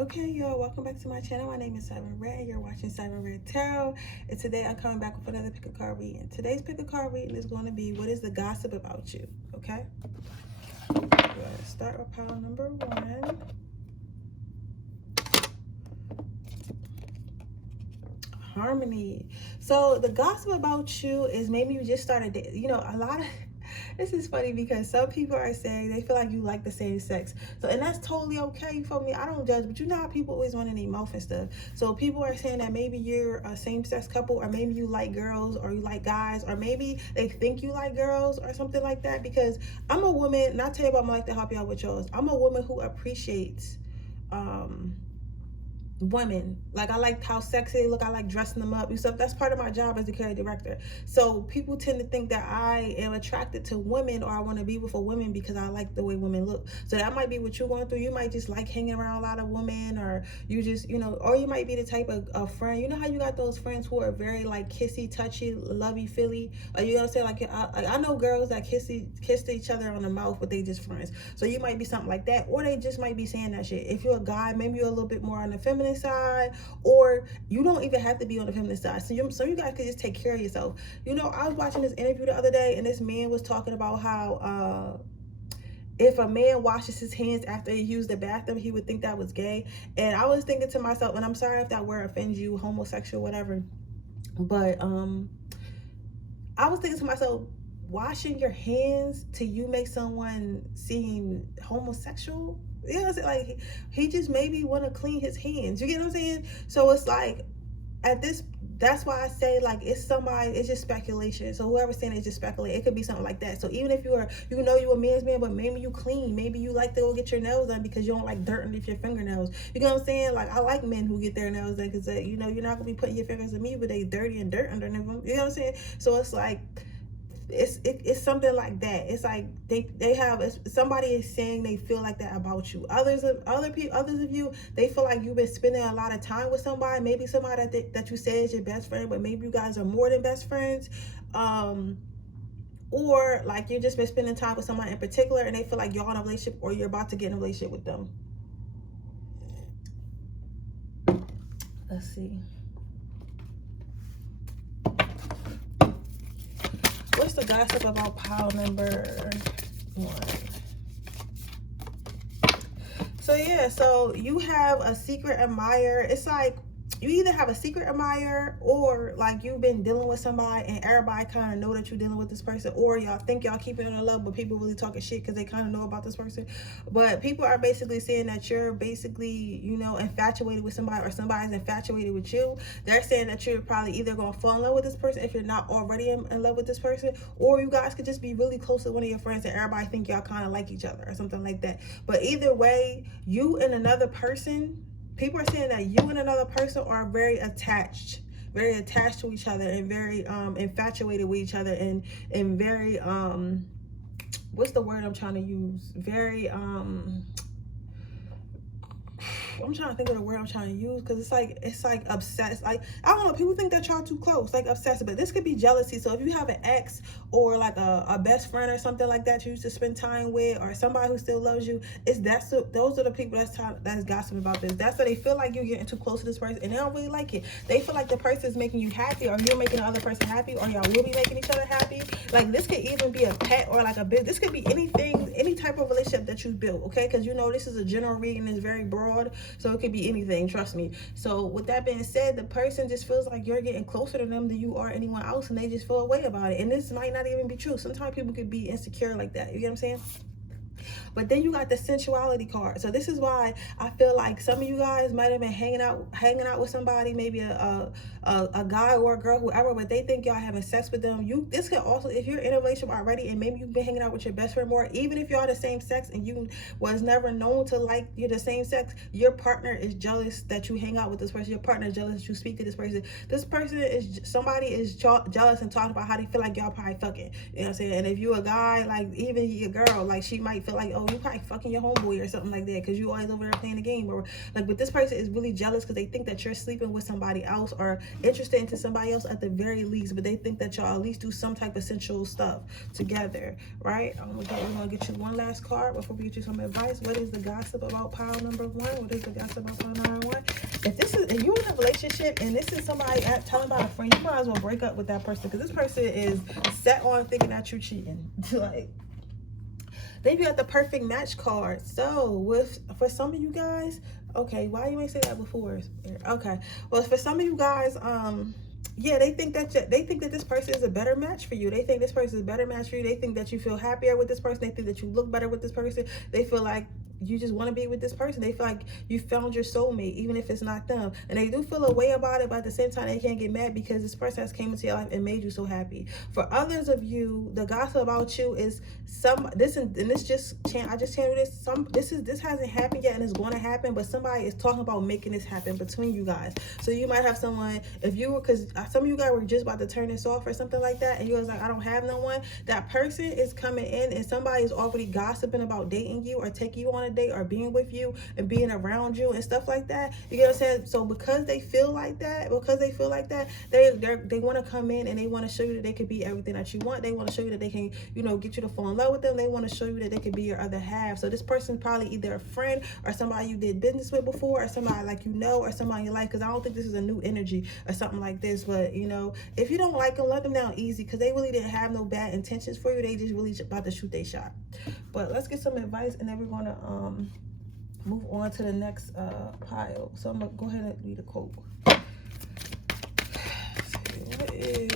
Okay, y'all, welcome back to my channel. My name is Siren Redd. You're watching Siren Redd Tarot, and today I'm coming back with another pick a card reading. Today's pick a card reading is going to be, what is the gossip about you? Okay, we're going to start with pile number 1. Harmony. So the gossip about you is maybe you just started, a lot of this is funny because some people are saying they feel like you like the same sex. So, and that's totally okay. You feel me? I don't judge, but you know how people always want in their mouth and stuff. So people are saying that maybe you're a same-sex couple, or maybe you like girls or you like guys, or maybe they think you like girls or something like that. Because I'm a woman, and I'll tell you about my life to help you out with yours. I'm a woman who appreciates women. Like, I like how sexy they look. I like dressing them up and stuff. That's part of my job as a creative director. So people tend to think that I am attracted to women, or I want to be with a woman because I like the way women look. So that might be what you're going through. You might just like hanging around a lot of women, or you just, or you might be the type of friend. You know how you got those friends who are very like kissy, touchy, lovey, feely? Or you know what I'm saying? Like, I know girls that kiss each other on the mouth, but they just friends. So you might be something like that, or they just might be saying that shit. If you're a guy, maybe you're a little bit more on the feminine side, or you don't even have to be on the feminine side. So you guys could just take care of yourself. I was watching this interview the other day, and this man was talking about how if a man washes his hands after he used the bathroom, he would think that was gay. And I was thinking to myself, and I'm sorry if that word offends you, homosexual, whatever, but I was thinking to myself, washing your hands to you make someone seem homosexual? You know what I'm saying? Like, he just maybe want to clean his hands. You get what I'm saying? So it's like, that's why I say, like, it's just speculation. So whoever's saying it's just speculate, it could be something like that. So even if you're a man's man, but maybe you clean, maybe you like to go get your nails done because you don't like dirt underneath your fingernails. You know what I'm saying? Like, I like men who get their nails done because, you're not going to be putting your fingers in me with they dirty and dirt underneath them. You know what I'm saying? So it's like, it's something like that. It's like they have somebody is saying they feel like that about you. Others of you, they feel like you've been spending a lot of time with somebody, maybe somebody that you say is your best friend, but maybe you guys are more than best friends, or like you've just been spending time with someone in particular, and they feel like you're in a relationship, or you're about to get in a relationship with them. Let's see. What's the gossip about pile number 1? So yeah, so you have a secret admirer. It's like you either have a secret admirer, or like you've been dealing with somebody and everybody kind of know that you're dealing with this person, or y'all think y'all keeping it in love, but people really talking shit because they kind of know about this person. But people are basically saying that you're basically, infatuated with somebody, or somebody's infatuated with you. They're saying that you're probably either going to fall in love with this person if you're not already in love with this person, or you guys could just be really close to one of your friends and everybody think y'all kind of like each other or something like that. But either way, you and another person, people are saying that you and another person are very attached to each other, and very infatuated with each other, and very what's the word I'm trying to use? Very I'm trying to think of the word I'm trying to use, because it's like obsessed. Like, I don't know, people think that y'all too close, like obsessed. But this could be jealousy. So if you have an ex, or like a best friend or something like that you used to spend time with, or somebody who still loves you, those are the people that's gossiping about this. That's why they feel like you're getting too close to this person, and they don't really like it. They feel like the person is making you happy, or you're making the other person happy, or y'all will be making each other happy. Like, this could even be a pet, or like a business. This could be anything, any type of relationship that you built, okay? Because this is a general reading, it's very broad. So it could be anything, trust me. So with that being said, the person just feels like you're getting closer to them than you are anyone else, and they just feel a way about it. And this might not even be true. Sometimes people could be insecure like that. You get what I'm saying? But then you got the sensuality card. So this is why I feel like some of you guys might have been hanging out with somebody, maybe a guy or a girl, whoever, but they think y'all having sex with them. This could also, if you're in a relationship already and maybe you've been hanging out with your best friend more, even if y'all the same sex and you was never known to like you're the same sex, your partner is jealous that you hang out with this person. Your partner is jealous that you speak to this person. Somebody is jealous and talking about how they feel like y'all probably fucking. You know what I'm saying? And if you a guy, like even your girl, like she might feel like, oh, you probably fucking your homeboy or something like that because you always over there playing the game, or like, but this person is really jealous because they think that you're sleeping with somebody else or interested into somebody else at the very least, but they think that y'all at least do some type of sensual stuff together, right? We're gonna get you one last card before we get you some advice. What is the gossip about pile number 1? What is the gossip about pile number 1? If you're in a relationship and this is somebody telling about a friend, you might as well break up with that person, because this person is set on thinking that you're cheating. Like, then you got the perfect match card. So for some of you guys, okay, why you ain't say that before? Okay, well, for some of you guys, yeah, they think that this person is a better match for you. They think this person is a better match for you. They think that you feel happier with this person. They think that you look better with this person. They feel like you just want to be with this person. They feel like you found your soulmate, even if it's not them. And they do feel a way about it, but at the same time, they can't get mad because this person has came into your life and made you so happy. For others of you, the gossip about you is this just I just channeled this. This hasn't happened yet, and it's going to happen. But somebody is talking about making this happen between you guys. So you might have someone, because some of you guys were just about to turn this off or something like that, and you was like, I don't have no one. That person is coming in, and somebody is already gossiping about dating you or taking you on a date or being with you and being around you and stuff like that. You get what I'm saying? So because they feel like that, they want to come in and they want to show you that they could be everything that you want. They want to show you that they can, get you to fall in love with them. They want to show you that they could be your other half. So this person's probably either a friend or somebody you did business with before, or somebody like or somebody in your life, because I don't think this is a new energy or something like this. But if you don't like them, let them down easy, because they really didn't have no bad intentions for you. They just really about to shoot their shot. But let's get some advice, and then we're going to move on to the next pile. So I'm gonna go ahead and read a quote. What is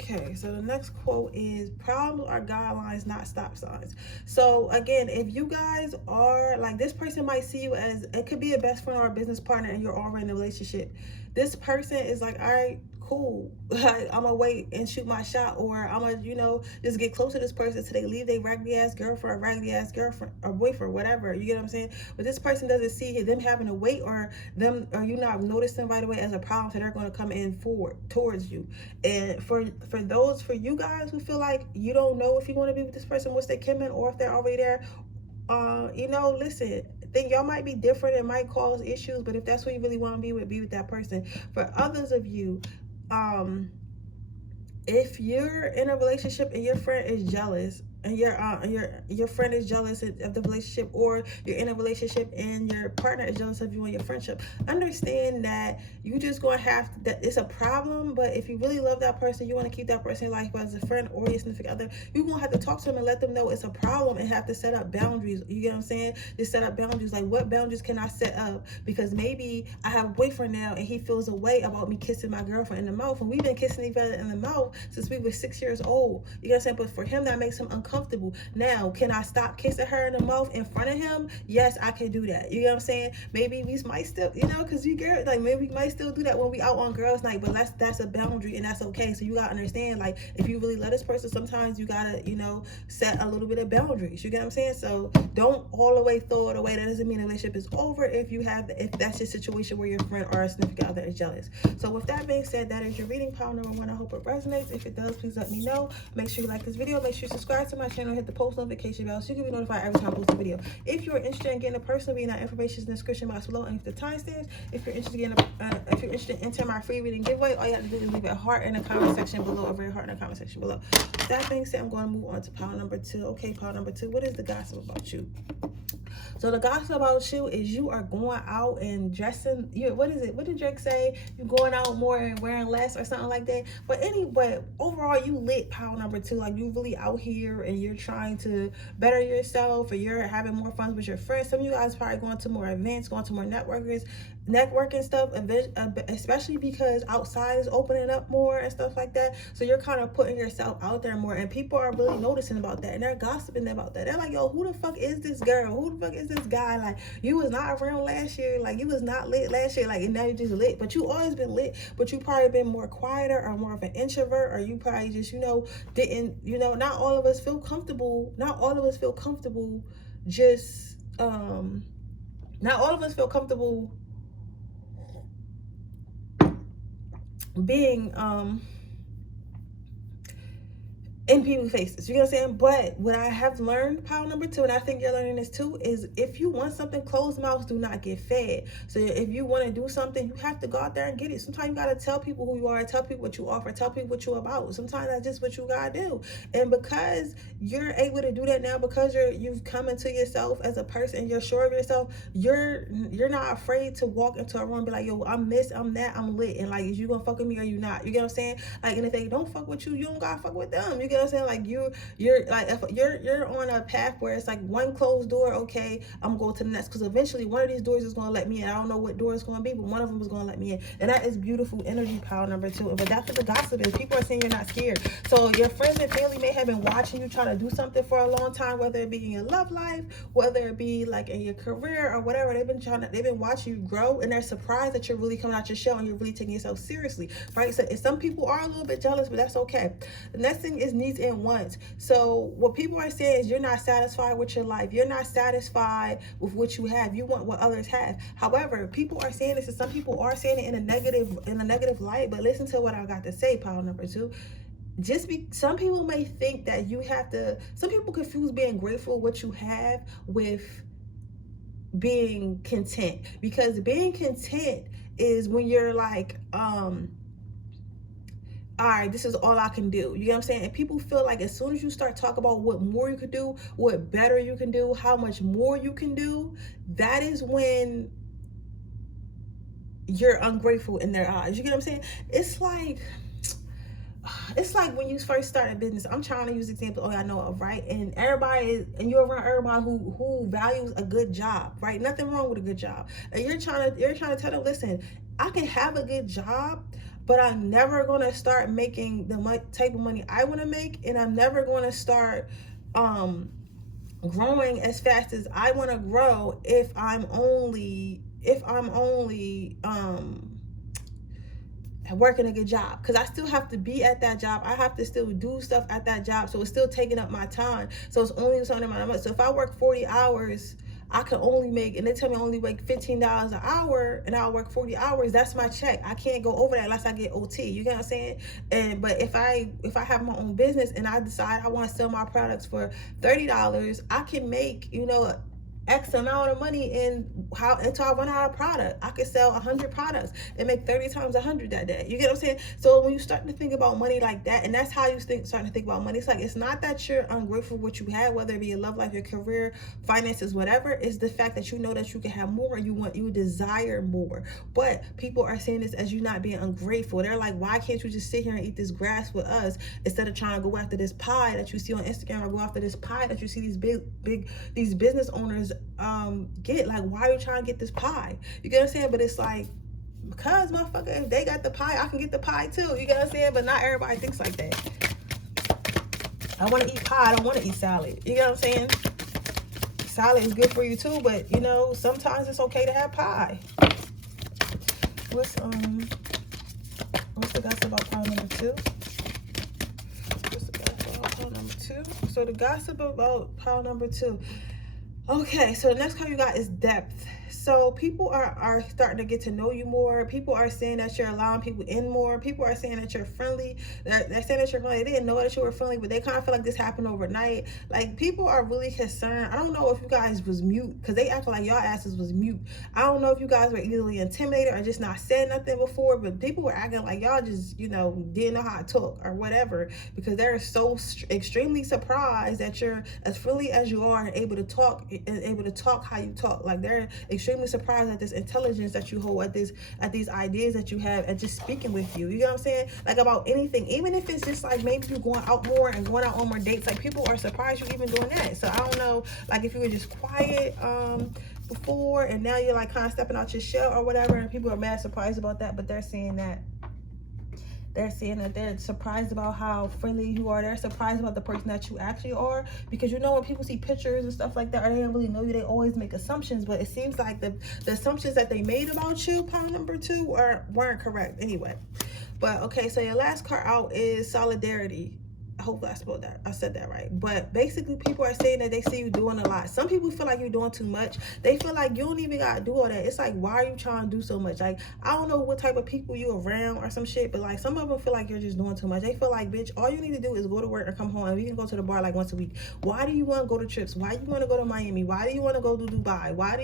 okay? So the next quote is, problems are guidelines, not stop signs. So again, if you guys are like, this person might see you as, it could be a best friend or a business partner, and you're already in a relationship. This person is like, all right, cool, like, I'm gonna wait and shoot my shot, or I'm gonna, just get close to this person till they leave their raggedy ass girlfriend or raggedy ass girlfriend or boyfriend, whatever. You get what I'm saying? But this person doesn't see them having to wait, or you not notice them right away as a problem, so they're gonna come in forward towards you. And for you guys who feel like you don't know if you want to be with this person once they come in, or if they're already there, listen, think y'all might be different. It might cause issues, but if that's what you really want to be with that person. For others of you, if you're in a relationship and your friend is jealous, and your friend is jealous of the relationship, or you're in a relationship and your partner is jealous of you and your friendship, understand that you just gonna that it's a problem. But if you really love that person, you want to keep that person in life, but as a friend or your significant other, you're gonna have to talk to them and let them know it's a problem, and have to set up boundaries. You get what I'm saying? Just set up boundaries. Like, what boundaries can I set up? Because maybe I have a boyfriend now and he feels a way about me kissing my girlfriend in the mouth, and we've been kissing each other in the mouth since we were 6 years old. You get what I'm saying? But for him, that makes him uncomfortable. Now, can I stop kissing her in the mouth in front of him? Yes, I can do that. You know what I'm saying? Maybe we might still, because maybe we might still do that when we out on girls' night, but that's a boundary, and that's okay. So you gotta understand, like, if you really love this person, sometimes you gotta, set a little bit of boundaries. You get what I'm saying? So don't all the way throw it away. That doesn't mean the relationship is over if that's your situation where your friend or a significant other is jealous. So with that being said, that is your reading, pile number 1. I hope it resonates. If it does, please let me know. Make sure you like this video. Make sure you subscribe to my channel, hit the post notification bell so you can be notified every time I post a video. If you're interested in getting a personal reading, that information is in the description box below and the timestamps. If you're interested in entering my free reading giveaway, all you have to do is leave a heart in the comment section below, a very heart in the comment section below. With that being said, I'm going to move on to pile number 2. Okay, pile number 2. What is the gossip about you? So the gossip about you is you are going out and dressing. What is it? What did Drake say? You're going out more and wearing less or something like that. But overall, you lit, pile number 2. Like, you really out here and you're trying to better yourself, or you're having more fun with your friends. Some of you guys probably going to more events, going to more networking stuff, especially because outside is opening up more and stuff like that. So you're kind of putting yourself out there more, and people are really noticing about that, and they're gossiping about that. They're like, yo, who the fuck is this girl? Who the fuck is this guy? Like, you was not around last year. Like, you was not lit last year. Like, and now you just lit. But you always been lit, but you probably been more quieter or more of an introvert, or you probably just, didn't, not all of us feel comfortable. Not all of us feel comfortable just, not all of us feel comfortable being in people's faces. You know what I'm saying? But what I have learned, pile number 2, and I think you're learning this too, is if you want something, closed mouths do not get fed. So if you want to do something, you have to go out there and get it. Sometimes you got to tell people who you are, tell people what you offer, tell people what you're about. Sometimes that's just what you got to do. And because you're able to do that now, because you've come into yourself as a person, you're sure of yourself, you're not afraid to walk into a room and be like, yo, I'm this, I'm that, I'm lit. And like, is you gonna fuck with me or you not? You get what I'm saying? Like, and if they don't fuck with you, you don't gotta fuck with them. You get what I'm saying? Like, you're like, if you're on a path where it's like one closed door, okay, I'm going to the next, because eventually one of these doors is gonna let me in. I don't know what door it's gonna be, but one of them is gonna let me in. And that is beautiful energy, pile number 2. But that's what the gossip is. People are saying you're not scared. So your friends and family may have been watching you try to do something for a long time, whether it be in your love life, whether it be like in your career or whatever. They've been watching you grow, and they're surprised that you're really coming out your shell and you're really taking yourself seriously, right? So some people are a little bit jealous, but that's okay. The next thing is needs and wants. So what people are saying is you're not satisfied with your life. You're not satisfied with what you have. You want what others have. However, people are saying this, and some people are saying it in a negative light, but listen to what I got to say, pile number 2. Some people may think that you have to, some people confuse being grateful what you have with being content, because being content is when you're like, all right, this is all I can do. You know what I'm saying? And people feel like as soon as you start talking about what more you could do, what better you can do, how much more you can do, that is when you're ungrateful in their eyes. You get what I'm saying? It's like when you first start a business. I'm trying to use examples I know of, right? And you're around everybody who values a good job, right? Nothing wrong with a good job. And you're trying to tell them, listen, I can have a good job, but I'm never going to start making the type of money I want to make, and I'm never going to start growing as fast as I want to grow if I'm only working a good job, because I still have to be at that job. I have to still do stuff at that job, so it's still taking up my time. So it's only something amount of money. So if I work 40 hours, I can only make, and they tell me I only make $15 an hour, and I'll work 40 hours. That's my check. I can't go over that unless I get OT. You get what I'm saying? But if I have my own business and I decide I want to sell my products for $30, I can make, X amount of money until I run out of product. I could sell 100 products and make 30 times 100 that day. You get what I'm saying? So when you start to think about money like that, and that's how you start to think about money, it's like, it's not that you're ungrateful for what you have, whether it be your love life, your career, finances, whatever. It's the fact that you know that you can have more, and you desire more. But people are saying this as you not being ungrateful. They're like, why can't you just sit here and eat this grass with us instead of trying to go after this pie that you see on Instagram, or go after this pie that you see these business owners get? Like, why are you trying to get this pie? You get what I'm saying? But it's like, because motherfucker, if they got the pie, I can get the pie too. You get what I'm saying? But not everybody thinks like that. I want to eat pie, I don't want to eat salad. You get what I'm saying? Salad is good for you too, but sometimes it's okay to have pie. What's the gossip about pile number 2? What's the gossip about pile number 2? So the gossip about pile number 2. Okay, so the next card you got is depth. So people are starting to get to know you more. People are saying that you're allowing people in more. People are saying that you're friendly. They're saying that you're friendly. They didn't know that you were friendly, but they kind of feel like this happened overnight. Like, people are really concerned. I don't know if you guys was mute, because they acting like y'all asses was mute. I don't know if you guys were easily intimidated or just not saying nothing before, but people were acting like y'all just, didn't know how to talk or whatever, because they're so extremely surprised that you're as friendly as you are and able to talk how you talk. Like, they're extremely surprised at this intelligence that you hold, at these ideas that you have, and just speaking with you. You know what I'm saying? Like, about anything, even if it's just like maybe you going out more and going out on more dates. Like, people are surprised you even doing that. So I don't know, like, if you were just quiet before, and now you're like kind of stepping out your shell or whatever, and people are mad surprised about that. But they're saying that they're surprised about how friendly you are. They're surprised about the person that you actually are, because when people see pictures and stuff like that, or they don't really know you, they always make assumptions. But it seems like the assumptions that they made about you, pile number 2, weren't correct anyway. But okay, so your last card out is solidarity. Hopefully I said that right. But basically, people are saying that they see you doing a lot. Some people feel like you're doing too much. They feel like you don't even gotta do all that. It's like, why are you trying to do so much? Like, I don't know what type of people you around or some shit, but like some of them feel like you're just doing too much. They feel like, bitch, all you need to do is go to work or come home, and we can go to the bar like once a week. Why do you want to go to trips? Why do you want to go to Miami? Why do you want to go to Dubai? Why do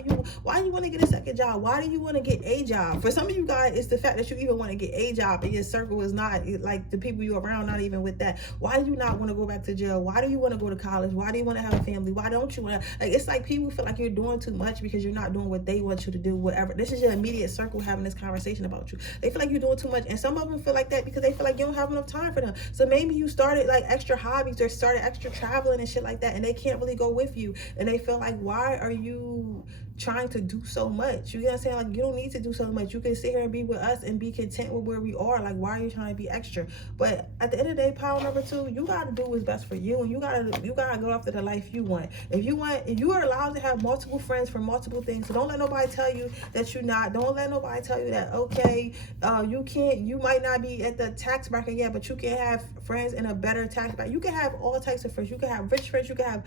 you want to get a second job? Why do you want to get a job? For some of you guys, it's the fact that you even want to get a job and your circle is not like the people you around, not even with that. Why do you not want to go back to jail? Why do you want to go to college? Why do you want to have a family? Why don't you want to, like, it's like people feel like you're doing too much because you're not doing what they want you to do, whatever. This is your immediate circle having this conversation about you. They feel like you're doing too much, and some of them feel like that because they feel like you don't have enough time for them. So maybe you started like extra hobbies or started extra traveling and shit like that, and they can't really go with you, and they feel like, why are you trying to do so much? You know what I'm saying? Like, you don't need to do so much. You can sit here and be with us and be content with where we are. Like, why are you trying to be extra? But at the end of the day, power number 2, you gotta do what's best for you, and you gotta go after the life you want. If you are allowed to have multiple friends for multiple things. So don't let nobody tell you that you're not. Don't let nobody tell you that, okay, you might not be at the tax bracket yet, but you can have friends in a better tax bracket. You can have all types of friends. You can have rich friends. You can have,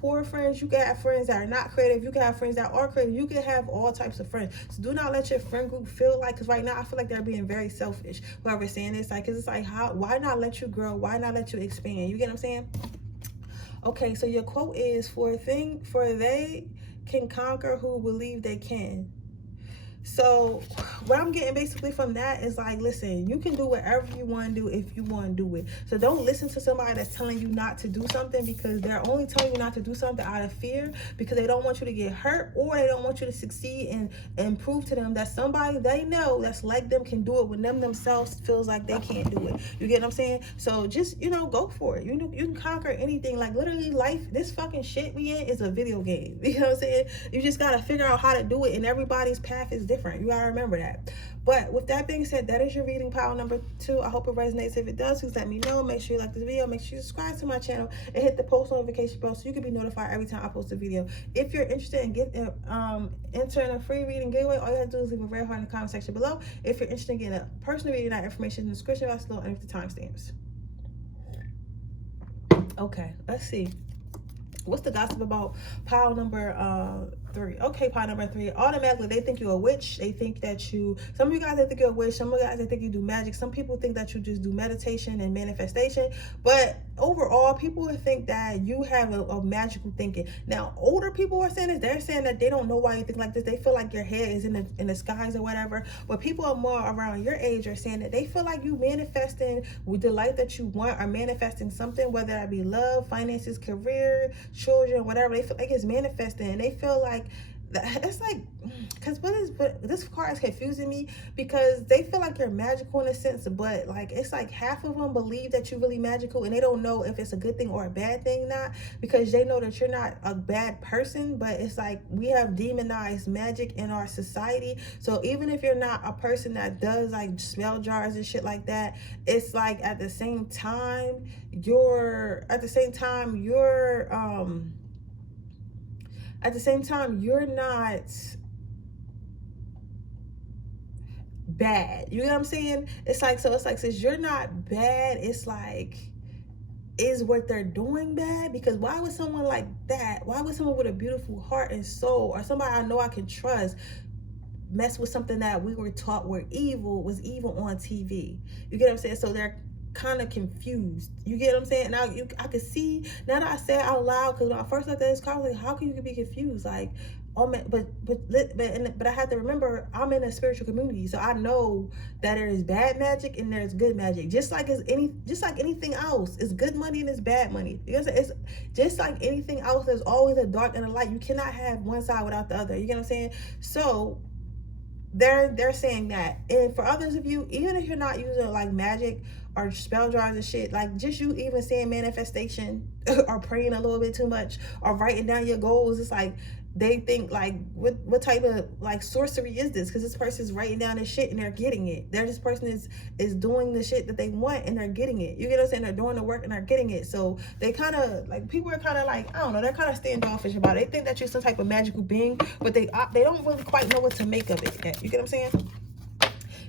poor friends. You can have friends that are not creative. You can have friends that are creative. You can have all types of friends. So do not let your friend group feel like, because right now I feel like they're being very selfish. Whoever's saying this, like, because it's like, why not let you grow? Why not let you expand? You get what I'm saying? Okay, so your quote is, for they can conquer who believe they can. So what I'm getting basically from that is like, listen, you can do whatever you want to do if you want to do it. So don't listen to somebody that's telling you not to do something, because they're only telling you not to do something out of fear, because they don't want you to get hurt, or they don't want you to succeed and prove to them that somebody they know that's like them can do it when them themselves feels like they can't do it. You get what I'm saying? So just, go for it. You can conquer anything. Like, literally, life, this fucking shit we in is a video game. You know what I'm saying? You just got to figure out how to do it, and everybody's path is different. You gotta remember that. But with that being said, that is your reading pile number 2. I hope it resonates. If it does, please let me know. Make sure you like this video. Make sure you subscribe to my channel and hit the post notification bell so you can be notified every time I post a video. If you're interested in entering a free reading giveaway, all you have to do is leave a red heart in the comment section below. If you're interested in getting a personal reading, that information in the description box below and with the timestamps. Okay, let's see. What's the gossip about pile number 3? Okay, pile number 3. Automatically, they think you're a witch. They think that some of you guys, they think you're a witch. Some of you guys, they think you do magic. Some people think that you just do meditation and manifestation. But overall, people would think that you have a magical thinking. Now, older people are saying this. They're saying that they don't know why you think like this. They feel like your head is in the skies or whatever. But people are more around your age are saying that they feel like you manifesting with the life that you want, or manifesting something, whether that be love, finances, career, children, whatever. They feel like it's manifesting, and they feel like it's like, because this card is confusing me, because they feel like you're magical in a sense, but like it's like half of them believe that you're really magical, and they don't know if it's a good thing or a bad thing, not because they know that you're not a bad person, but it's like we have demonized magic in our society. So even if you're not a person that does like spell jars and shit like that, it's like at the same time you're not bad. You know what I'm saying? It's like, since you're not bad, it's like, is what they're doing bad? Because why would someone like that, why would someone with a beautiful heart and soul, or somebody I know I can trust, mess with something that we were taught was evil on TV? You get what I'm saying? So they're kind of confused. You get what I'm saying? Now I could see, now that I say it out loud, because when I first looked at this card, I was like, how can you be confused? Like, but I have to remember, I'm in a spiritual community, so I know that there is bad magic and there's good magic. Just like anything else, it's good money and it's bad money. You know what I'm saying? It's just like anything else. There's always a dark and a light. You cannot have one side without the other. You get what I'm saying? So they're saying that. And for others of you, even if you're not using like magic or spell jars and shit, like just you even saying manifestation or praying a little bit too much or writing down your goals, it's like they think like, what type of like sorcery is this? Because this person's writing down this shit and they're getting it. This person is doing the shit that they want and they're getting it. You get what I'm saying? They're doing the work and they're getting it. So they kind of like, people are kind of like, I don't know, they're kind of standoffish about it. They think that you're some type of magical being, but they don't really quite know what to make of it yet. You get what I'm saying?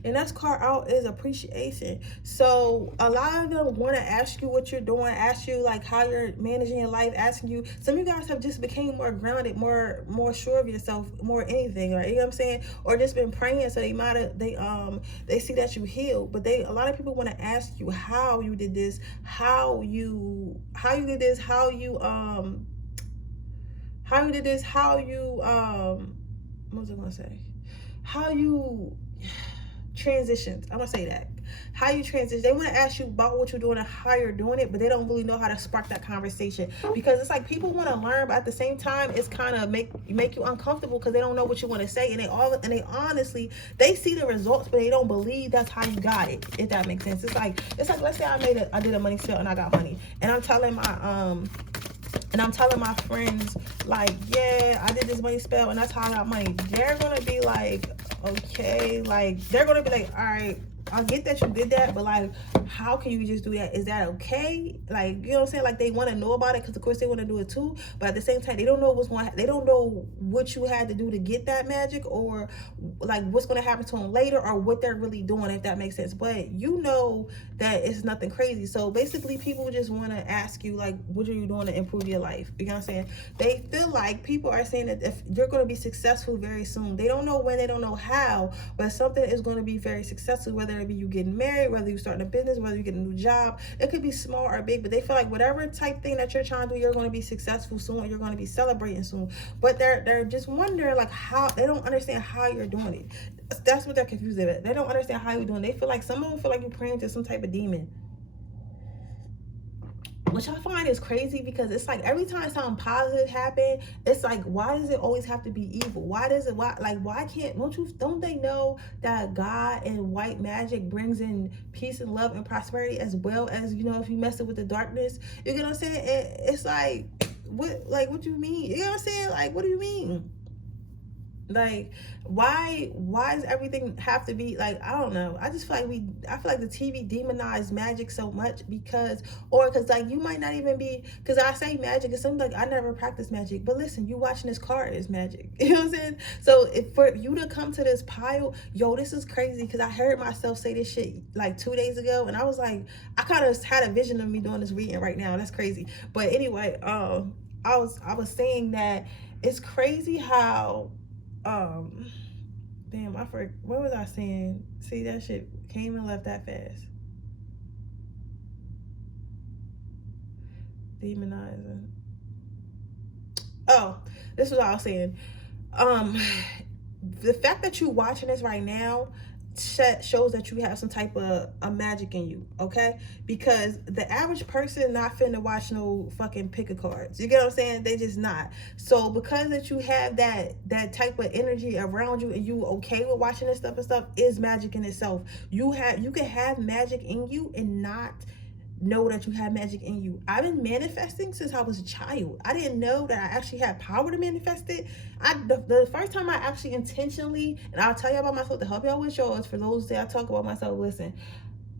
And that's card out is appreciation. So a lot of them want to ask you what you're doing, ask you like how you're managing your life, asking you. Some of you guys have just became more grounded, more sure of yourself, more anything, right? You know what I'm saying? Or just been praying, so they see that you healed. But a lot of people want to ask you how you did this, how you did this, how you did this, what was I gonna say? How you transitioned. I'm gonna say that. How you transition. They want to ask you about what you're doing and how you're doing it, but they don't really know how to spark that conversation, because it's like people want to learn, but at the same time, it's kind of make you uncomfortable because they don't know what you want to say, and they honestly they see the results, but they don't believe that's how you got it. If that makes sense, it's like let's say I did a money spell and I got money, and I'm telling my friends, like, yeah, I did this money spell and that's how I got money. They're gonna be like, okay, like they're gonna be like, all right, I get that you did that, but like, how can you just do that? Is that okay? Like, you know what I'm saying? Like, they want to know about it because of course they want to do it too, but at the same time, they don't know they don't know what you had to do to get that magic, or like what's going to happen to them later, or what they're really doing, if that makes sense. But you know that it's nothing crazy. So basically, people just want to ask you like, what are you doing to improve your life? You know what I'm saying? They feel like people are saying that if you're going to be successful very soon, they don't know when, they don't know how, but something is going to be very successful, whether it be you getting married, whether you starting a business, whether you get a new job. It could be small or big, but they feel like whatever type thing that you're trying to do, you're going to be successful soon, you're going to be celebrating soon. But they're just wondering like how, they don't understand how you're doing it. That's what they're confused about. They don't understand how you're doing it. They feel like, some of them feel like you're praying to some type of demon, which I find is crazy, because it's like every time something positive happen, it's like, why does it always have to be evil? Why can't, don't they know that God and white magic brings in peace and love and prosperity, as well as, you know, if you mess it with the darkness, you get what I'm saying? It's like, what do you mean? You know what I'm saying? Like, what do you mean? Like, why does everything have to be like, I don't know. I just feel like I feel like the TV demonized magic so much, because like you might not even be, because I say magic, it's something like I never practiced magic, but listen, you watching this card is magic. You know what I'm saying? So if for you to come to this pile, yo, this is crazy, because I heard myself say this shit like 2 days ago, and I was like, I kind of had a vision of me doing this reading right now. That's crazy. But anyway, I was saying that it's crazy how damn, I forgot, what was I saying? See, that shit came and left that fast. Demonizing. Oh, this is what I was saying. The fact that you're watching this right now shows that you have some type of a magic in you, okay? Because the average person not finna watch no fucking pick of cards. You get what I'm saying? They just not. So because that you have that type of energy around you, and you okay with watching this stuff and stuff, is magic in itself. You can have magic in you and not know that you have magic in you. I've been manifesting since I was a child. I didn't know that I actually had power to manifest it. The first time I actually intentionally, and I'll tell you about myself to help y'all with yours, for those that I talk about myself, listen,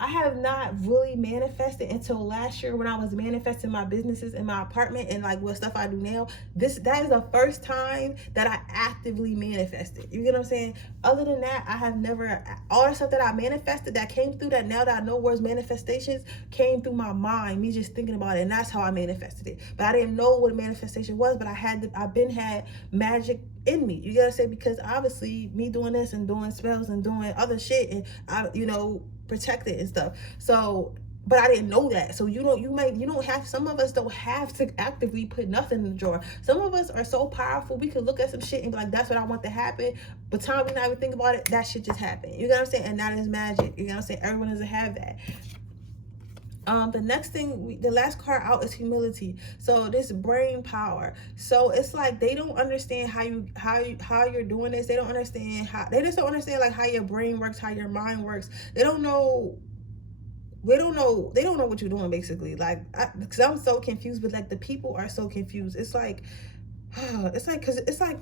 I have not really manifested until last year, when I was manifesting my businesses in my apartment and like what stuff I do now. That is the first time that I actively manifested. You get what I'm saying? Other than that, I have never, all the stuff that I manifested that came through, that now that I know words manifestations, came through my mind, me just thinking about it, and that's how I manifested it. But I didn't know what manifestation was, but I've been had magic in me. You gotta say, because obviously me doing this and doing spells and doing other shit, and I, protected and stuff. So, but I didn't know that. So you don't have, some of us don't have to actively put nothing in the drawer. Some of us are so powerful, we could look at some shit and be like, that's what I want to happen. But time we not even think about it, that shit just happened. You know what I'm saying? And that is magic. You know what I'm saying? Everyone doesn't have that. The next thing, the last card out is humility. So this brain power. So it's like they don't understand how you're doing this. They don't understand they just don't understand like how your brain works, how your mind works. They don't know what you're doing, basically. Like, because I'm so confused, but like the people are so confused. It's like, because it's like,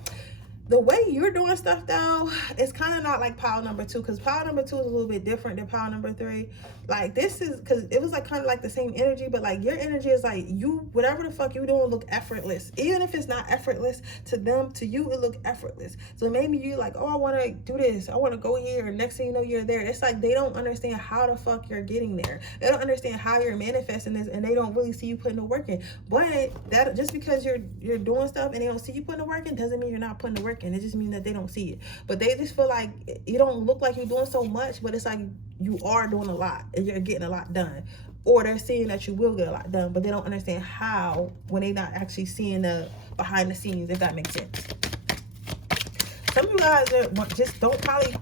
the way you're doing stuff though, it's kind of not like pile number 2, because pile number 2 is a little bit different than pile number 3. Like this is, because it was like kind of like the same energy, but like your energy is like, you, whatever the fuck you doing look effortless. Even if it's not effortless to them, to you it look effortless. So maybe you like, oh, I want to do this, I want to go here, and next thing you know you're there. It's like they don't understand how the fuck you're getting there. They don't understand how you're manifesting this, and they don't really see you putting the work in. But that, just because you're doing stuff and they don't see you putting the work in, doesn't mean you're not putting the work in. It just means that they don't see it. But they just feel like you don't look like you're doing so much, but it's like you are doing a lot and you're getting a lot done. Or they're seeing that you will get a lot done, but they don't understand how when they're not actually seeing the behind the scenes, if that makes sense. Some of you guys just don't probably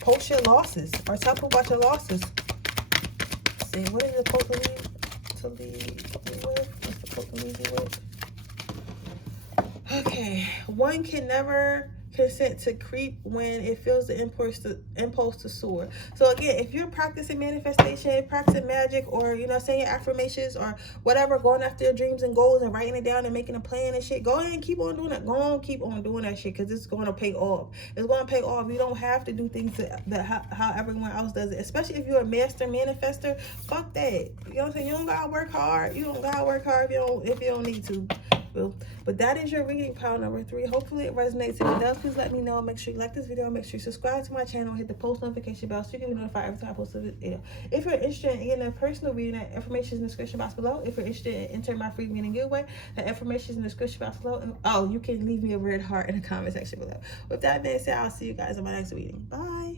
post your losses or tell people about your losses. Let's see, what is it supposed to leave you with? What's it supposed to leave you with? Okay, one can never consent to creep when it feels the impulse to soar. So again, if you're practicing manifestation, practicing magic, or saying your affirmations or whatever, going after your dreams and goals and writing it down and making a plan and shit, go ahead and keep on doing that. Go on, keep on doing that shit, because it's going to pay off. It's going to pay off. You don't have to do things that how everyone else does it, especially if you're a master manifester. Fuck that. You know what I'm saying? You don't gotta work hard. You don't gotta work hard if you don't need to. But that is your reading, pile number 3. Hopefully it resonates. If it does, please let me know. Make sure you like this video. Make sure you subscribe to my channel. Hit the post notification bell so you can be notified every time I post a video. If you're interested in getting a personal reading, that information is in the description box below. If you're interested in entering my free reading giveaway, that information is in the description box below. And you can leave me a red heart in the comment section below. With that being said, I'll see you guys in my next reading. Bye.